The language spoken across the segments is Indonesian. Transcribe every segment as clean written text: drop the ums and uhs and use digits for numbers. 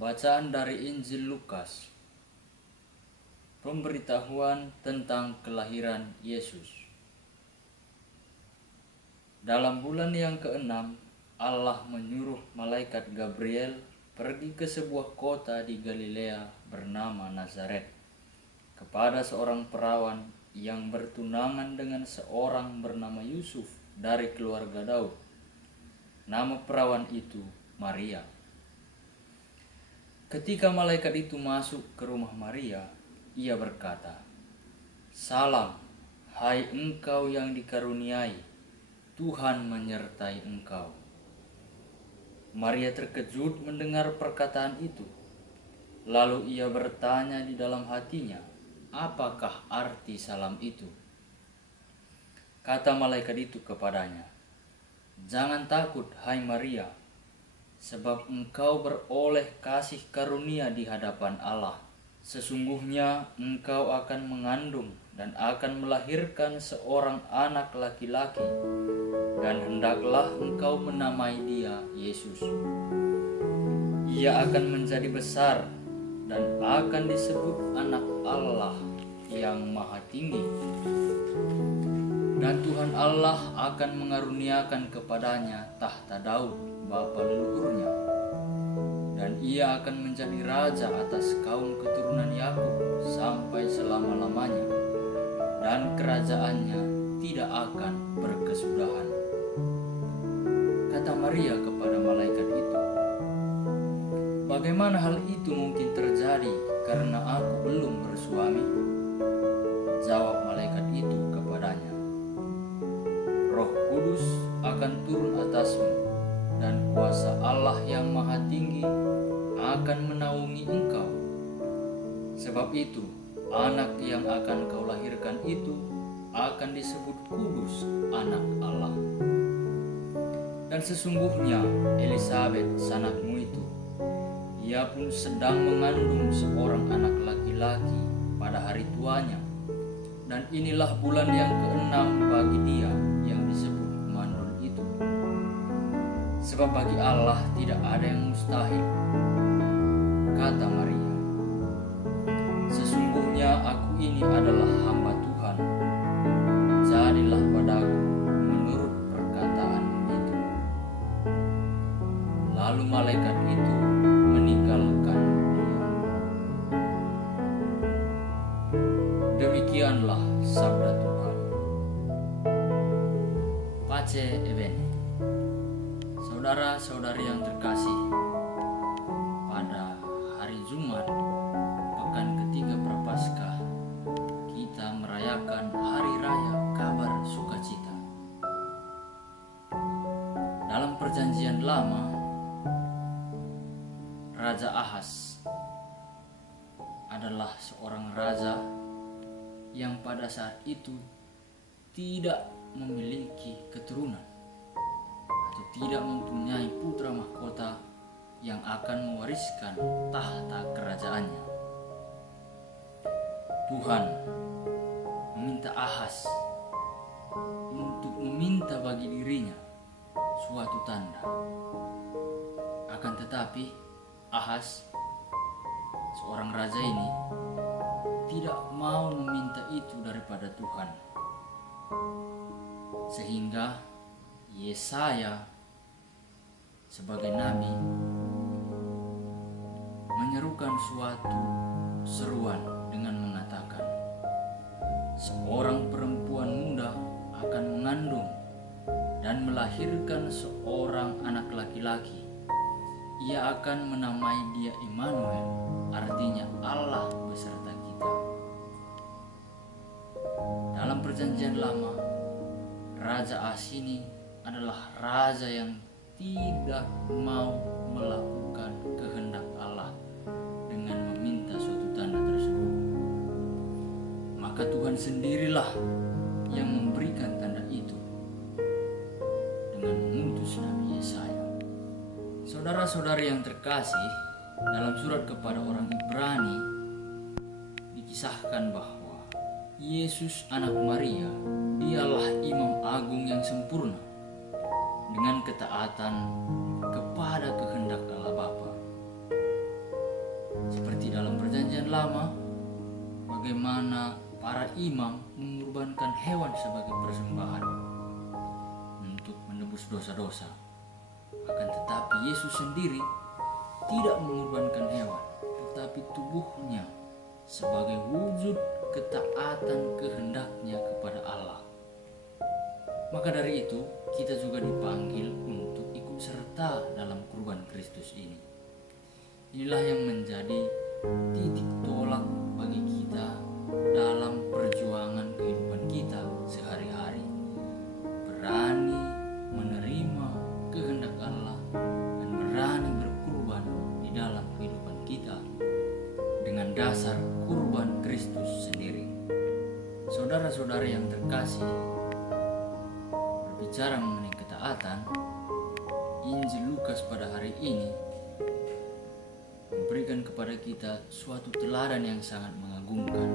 Bacaan dari Injil Lukas. Pemberitahuan tentang kelahiran Yesus. Dalam bulan yang ke-6, Allah menyuruh malaikat Gabriel pergi ke sebuah kota di Galilea bernama Nazaret, kepada seorang perawan yang bertunangan dengan seorang bernama Yusuf dari keluarga Daud. Nama perawan itu Maria. Ketika malaikat itu masuk ke rumah Maria, ia berkata, "Salam, hai engkau yang dikaruniai, Tuhan menyertai engkau." Maria terkejut mendengar perkataan itu. Lalu ia bertanya di dalam hatinya, apakah arti salam itu? Kata malaikat itu kepadanya, "Jangan takut, hai Maria, sebab engkau beroleh kasih karunia di hadapan Allah. Sesungguhnya engkau akan mengandung dan akan melahirkan seorang anak laki-laki, dan hendaklah engkau menamai dia Yesus. Ia akan menjadi besar dan akan disebut Anak Allah yang Maha Tinggi. Dan Tuhan Allah akan mengaruniakan kepadanya tahta Daud, bapa leluhurnya, dan ia akan menjadi raja atas kaum keturunan Yakub sampai selama-lamanya, dan kerajaannya tidak akan berkesudahan." Kata Maria kepada malaikat itu, "Bagaimana hal itu mungkin terjadi karena aku belum bersuami?" Jawab malaikat itu kepadanya, "Roh Kudus akan turun atasmu, dan kuasa Allah yang Maha Tinggi akan menaungi engkau. Sebab itu, anak yang akan kau lahirkan itu akan disebut kudus, Anak Allah. Dan sesungguhnya Elisabet sanakmu itu, ia pun sedang mengandung seorang anak laki-laki pada hari tuanya, dan inilah bulan yang ke-6 bagi dia yang disebut mandul itu. Sebab bagi Allah tidak ada yang mustahil." Kata Maria, "Sesungguhnya aku ini adalah hamba Tuhan, jadilah padaku menurut perkataanmu itu." Lalu malaikat itu meninggalkan dia. Demikianlah sabda Tuhan. Pace e bene. Saudara-saudari yang terkasih, pada hari Jumat, pekan ketiga Prapaskah, kita merayakan Hari Raya Kabar Sukacita. Dalam Perjanjian Lama, Raja Ahas adalah seorang raja yang pada saat itu tidak memiliki keturunan atau tidak mempunyai putra mahkota yang akan mewariskan tahta kerajaannya. Tuhan meminta Ahas untuk meminta bagi dirinya suatu tanda. Akan tetapi Ahas, seorang raja ini, tidak mau meminta itu daripada Tuhan. Sehingga Yesaya sebagai nabi menyerukan suatu seruan dengan mengatakan, "Seorang perempuan muda akan mengandung dan melahirkan seorang anak laki-laki. Ia akan menamai dia Immanuel," artinya Allah beserta kita. Dalam Perjanjian Lama, Raja Ahas ini adalah raja yang tidak mau melakukan kehendak Allah dengan meminta suatu tanda tersebut. Maka Tuhan sendirilah yang memberikan tanda itu dengan mengutus Nabi Yesaya. Saudara-saudari yang terkasih, dalam surat kepada orang Ibrani dikisahkan bahwa Yesus anak Maria dialah imam agung yang sempurna dengan ketaatan kepada kehendak Allah Bapa. Seperti dalam Perjanjian Lama, bagaimana para imam mengorbankan hewan sebagai persembahan untuk menebus dosa-dosa. Akan tetapi Yesus sendiri tidak mengorbankan hewan, tetapi tubuhnya sebagai wujud ketaatan kehendaknya kepada Allah. Maka dari itu, kita juga dipanggil untuk ikut serta dalam kurban Kristus ini. Inilah yang menjadi titik tolak bagi kita dalam perjuangan kehidupan kita sehari-hari. Berani menerima kehendak Allah dan berani berkurban di dalam kehidupan kita dengan dasar kurban Kristus sendiri. Saudara-saudara yang terkasih, berbicara mengenai ketaatan, Injil Lukas pada hari ini memberikan kepada kita suatu teladan yang sangat mengagumkan,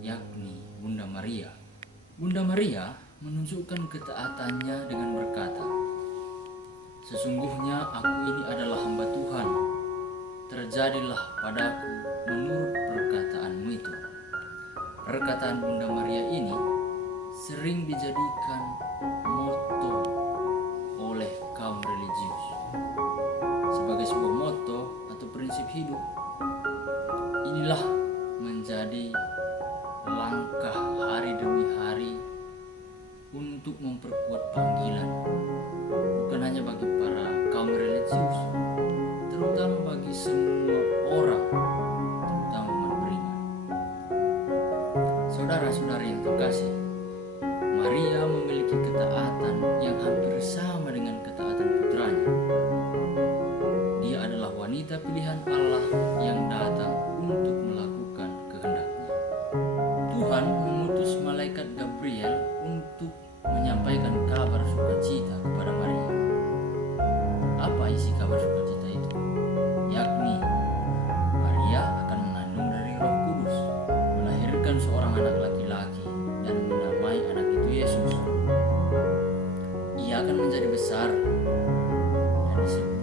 yakni Bunda Maria. Bunda Maria menunjukkan ketaatannya dengan berkata, "Sesungguhnya aku ini adalah hamba Tuhan, terjadilah padaku menurut perkataanmu itu." Perkataan Bunda Maria ini sering dijadikan moto oleh kaum religius sebagai sebuah moto atau prinsip hidup. Inilah menjadi langkah hari demi hari untuk memperkuat panggilan, bukan hanya bagi para kaum religius, terutama bagi semua orang, terutama umat beriman. Saudara-saudari yang terkasih, Maria memiliki ketaatan yang hampir sama dengan ketaatan putranya. Dia adalah wanita pilihan Allah yang datang untuk melakukan kehendaknya. Tuhan mengutus malaikat Gabriel untuk menyampaikan kabar sukacita kepada Maria. Apa isi kabar sukacita itu? Yakni Maria akan mengandung dari Roh Kudus, melahirkan seorang anak laki-laki dan menamai anak itu Yesus. Ia akan menjadi besar dan disebut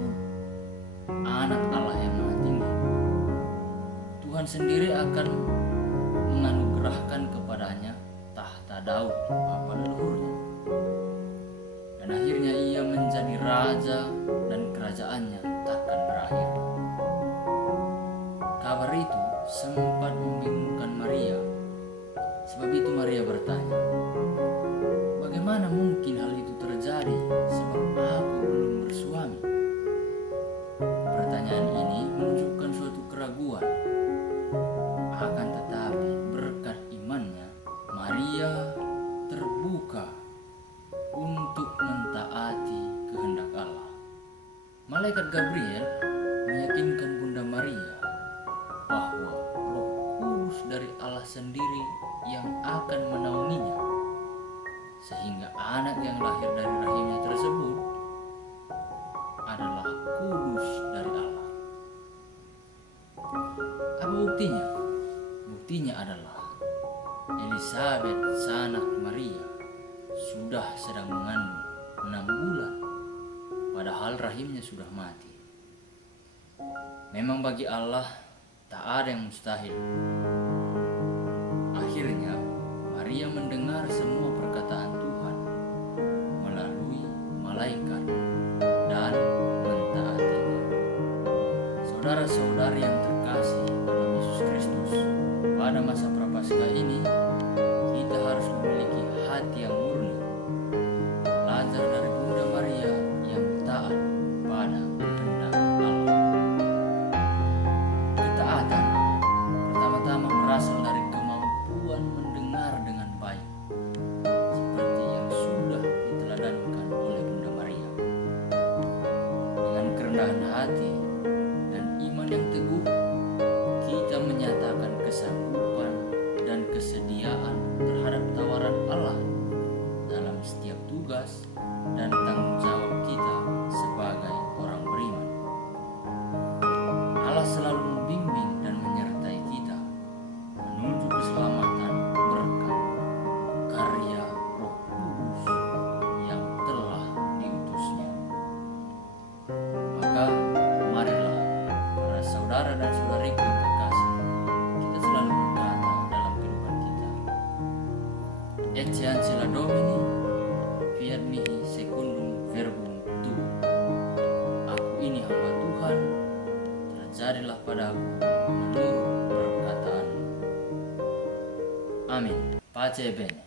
Anak Allah yang Maha Tinggi. Tuhan sendiri akan menganugerahkan kepadanya tahta Daud, bapa leluhurnya. Dan akhirnya ia menjadi raja dan kerajaannya takkan berakhir. Kabar itu sempat membingungkan Maria. Sebab itu Maria bertanya, "Bagaimana mungkin hal itu terjadi sebab aku belum bersuami?" Pertanyaan ini menunjukkan suatu keraguan. Akan tetapi berkat imannya, Maria terbuka untuk mentaati kehendak Allah. Malaikat Gabriel meyakinkan Bunda Maria bahwa Roh Kudus dari Allah sendiri yang akan menaunginya, sehingga anak yang lahir dari rahimnya tersebut adalah kudus dari Allah. Apa buktinya? Buktinya adalah Elizabeth sanak Maria sudah sedang mengandung 6 bulan, padahal rahimnya sudah mati. Memang bagi Allah tak ada yang mustahil. Akhirnya Maria mendengar semua perkataan Tuhan melalui malaikat dan mentaatinya. Saudara-saudari yang terkasih dalam Yesus Kristus, pada masa Prapaskah ini kita harus memiliki hati yang murni, belajar dari Bunda Maria yang taat pada kehendak Allah. Ketaatan pertama-tama berasal dari kemampuan mendengar dengan baik, seperti yang sudah diteladankan oleh Bunda Maria. Dengan kerendahan hati dan iman yang teguh, kita menyatakan kesanggupan dan kesediaan terhadap tawaran Allah Ecce Domini, fiat mihi secundum verbum tuum. Aku ini hamba Tuhan, terjadilah padaku menurut perkataanmu. Amin. Pace bene.